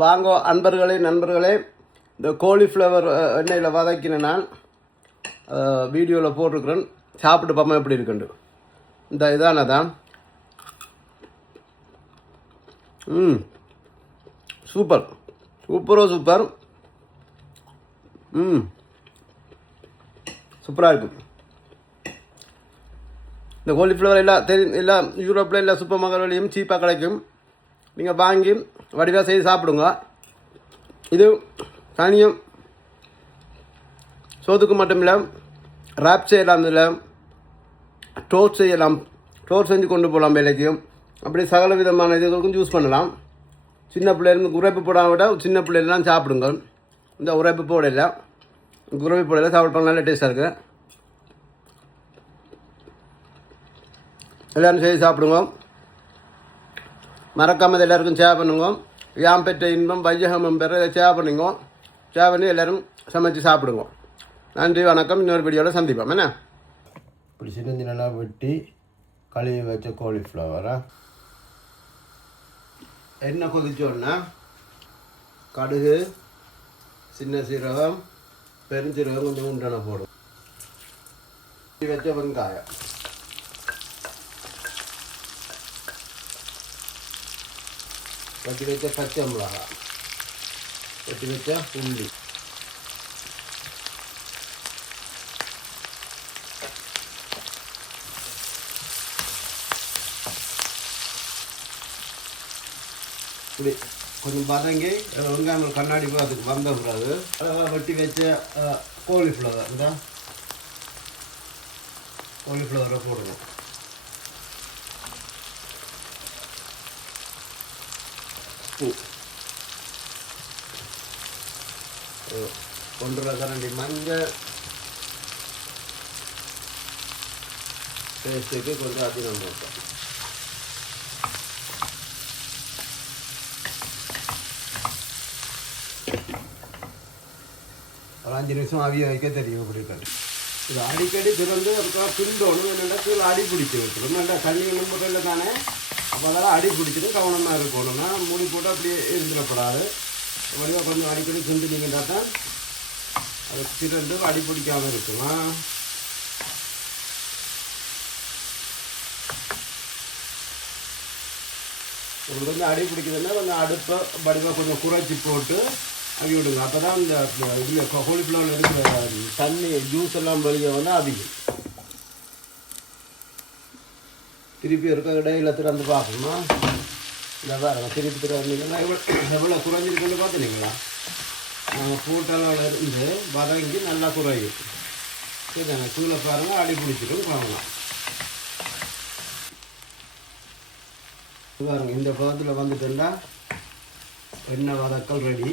வாங்க அன்பர்களே நண்பர்களே, இந்த காலிஃப்ளவர் எண்ணெயில் வதக்கின நான் வீடியோவில் போட்டிருக்கிறேன். சாப்பிட்டு பார்ப்போம் எப்படி இருக்குண்டு. இந்த இதான தான். Super, super. சூப்பராக இருக்கும். இந்த காலிஃப்ளவர் எல்லாம் யூரோப்பில் எல்லா சூப்பர் மார்க்கெட்லையும் சீப்பாக கிடைக்கும். நீங்கள் வாங்கி வடிவாக செய்து சாப்பிடுங்க. இது தனியும் சோத்துக்கு மட்டும் இல்லை, ராப் செய்யலாம், இதில் டோஸ்ட் செய்யலாம், டோஸ்ட் செஞ்சு கொண்டு போகலாம் வேலைக்கும். அப்படி சகல விதமான இதுகளுக்கும் யூஸ் பண்ணலாம். சின்ன பிள்ளைகளுக்கு உரைப்பு போடாம விட சின்ன பிள்ளைகள்லாம் சாப்பிடுங்க. இந்த உரைப்பு போடலை சாப்பிடுப்பாங்க, நல்ல டேஸ்ட்டாக இருக்குது. எல்லோரும் செய்து சாப்பிடுங்க. மறக்காமல் எல்லாருக்கும் ஷேர் பண்ணுங்க. யாம் பெற்ற இன்பம் வையகமும் பெற ஷேர் பண்ணுங்க. ஷேர் பண்ணி எல்லோரும் சமைச்சு சாப்பிடுங்க. நன்றி, வணக்கம். இன்னொரு வீடியோவில் சந்திப்போம். என்ன இப்படி சின்ன சின்ன வெட்டி கழுவி வச்ச காலிஃப்ளவரா எண்ணெய் கொதிச்சோன்னா கடுகு, சின்ன சீரகம், பெருஞ்சீரகம் கொஞ்சம் உண்டனை போடும். வச்ச வெங்காயம், வெட்டி வச்ச பச்சை மிளகாய், வெட்டி வச்ச உள்ளி, இப்படி கொஞ்சம் வதங்கி வெங்காயம் கண்ணாடி அதுக்கு வந்த பிறகு வெட்டி வச்ச காலிஃப்ளவர், இந்த காலிஃப்ளவரை போடணும். ஒன்றரை கரண்டி மஞ்சள், டேஸ்ட்டுக்கு கொஞ்சம் அதிகம் போட்டோம். ஒரு 5 நிமிஷம் அவிய வைக்க தெரியும். அப்படி இருக்காது. இது அடிக்கடி திறந்து அதுக்காக பிண்டோணும். என்னென்னா கீழே அடி பிடிச்சி வச்சுக்கணும். நல்லா தண்ணி முறையில் தானே, அப்போ அதெல்லாம் அடி பிடிச்சிட்டு கவனமாக இருக்கணும்னா மூடி போட்டு அப்படியே இருந்துடப்படாது. வடிவாக கொஞ்சம் அடிக்கடி செஞ்சுட்டீங்கன்னா தான் அது திறந்து அடி பிடிக்காமல் இருக்குமா. உங்களுக்கு வந்து அடி பிடிக்குதுன்னா கொஞ்சம் அடுப்பை வடிவாக கொஞ்சம் குறைச்சி போட்டு அவி விடுங்க. அப்போ தான் இந்த இதில் காலிஃப்ளவரில் இருக்கிற தண்ணி ஜூஸ் எல்லாம் வெளியே வந்து அதிகம். திருப்பி இருக்க இடையில திறந்து பார்க்கணுமா, இந்த பாருங்க. திருப்பி திறந்தீங்கன்னா எவ்வளோ குறைஞ்சிருக்குன்னு பார்த்துனீங்களா. நாங்கள் போட்டளவில் இருந்து வதங்கி நல்லா குறையும். சரிதானே, கீழே பாருங்கள் அடி பிடிச்சிட்டும் காணலாம். பாருங்க, இந்த பதத்தில் வந்துட்டுண்டா எண்ணெய் வதக்கல் ரெடி.